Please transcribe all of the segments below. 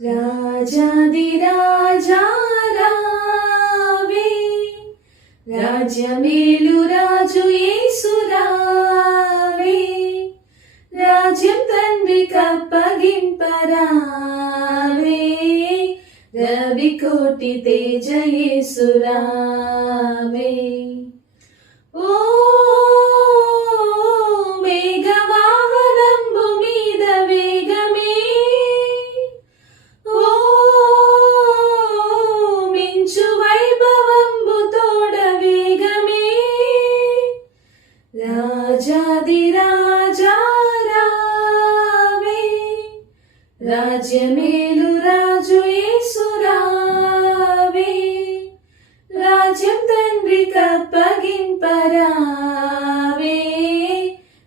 రాజాదిరాజా రావే, రాజ్యమేలు రాజు యేసు రావే, రాజ్యం తండ్రికప్పగింపరావే, రవి కోటి తేజ యేసు రావే. ఓ మేఘవాహనంబు మీద వేగమే, ఓ మించు వైభవంబు తోడ వేగమే, రాజాదిరాజా రావే, రాజ్యమేలు రాజు యేసు రావే, రాజ్యం తండ్రికప్పగింపరావే,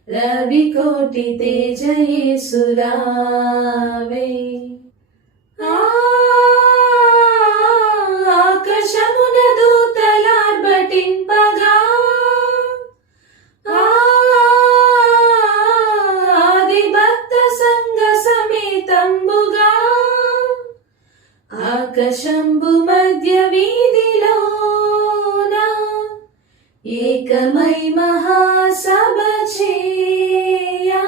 రవి కోటి తేజ యేసు రావే. ఆకాశమున దూతలార్భటింపగా, ఆది భక్త సంఘ సమేతంబుగా, ఆకాశంబు మధ్య వీధిలోన ఏకమై మహాసభ చేయా,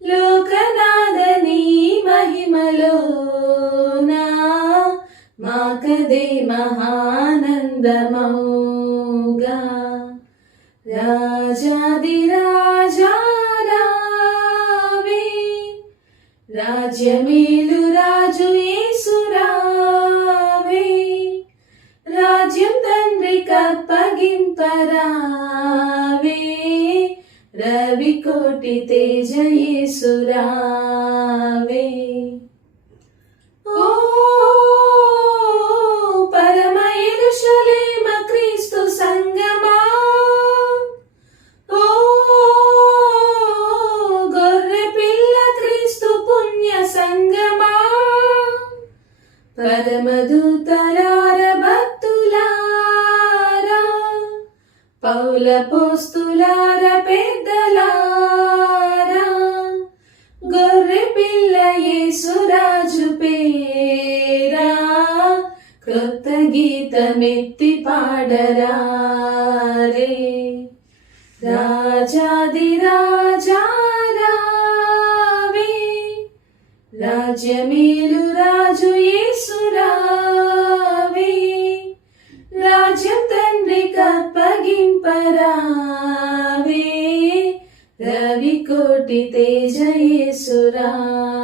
లోకనాథని మహిమలోన మాకదే మహానందమౌగా. రాజాదిరాజా రావే, రాజ్యమేలు రాజు యేసు రావే, రాజ్యం తండ్రికప్పగింపరావే, రవి కోటి తేజ యేసు రావే. ఓ పరమ యెరూషలేమ క్రీస్తు సంగమా, ఓ గొర్రె పిల్ల క్రీస్తు పుణ్య సంగమా, పరమదూతలార భక్తులారా, పౌల పోస్తులార పెద్దలారా, గొర్రె పిల్ల యేసు రాజు పేరా, క్రొత్త గీతమెత్తి పాడరారే. రాజాదిరాజా రావే, రాజ్యమేలు రాజు యేసు రావే, రాజ్యం తండ్రికప్పగింపరావే, రవి కోటి తేజ యేసు రావే.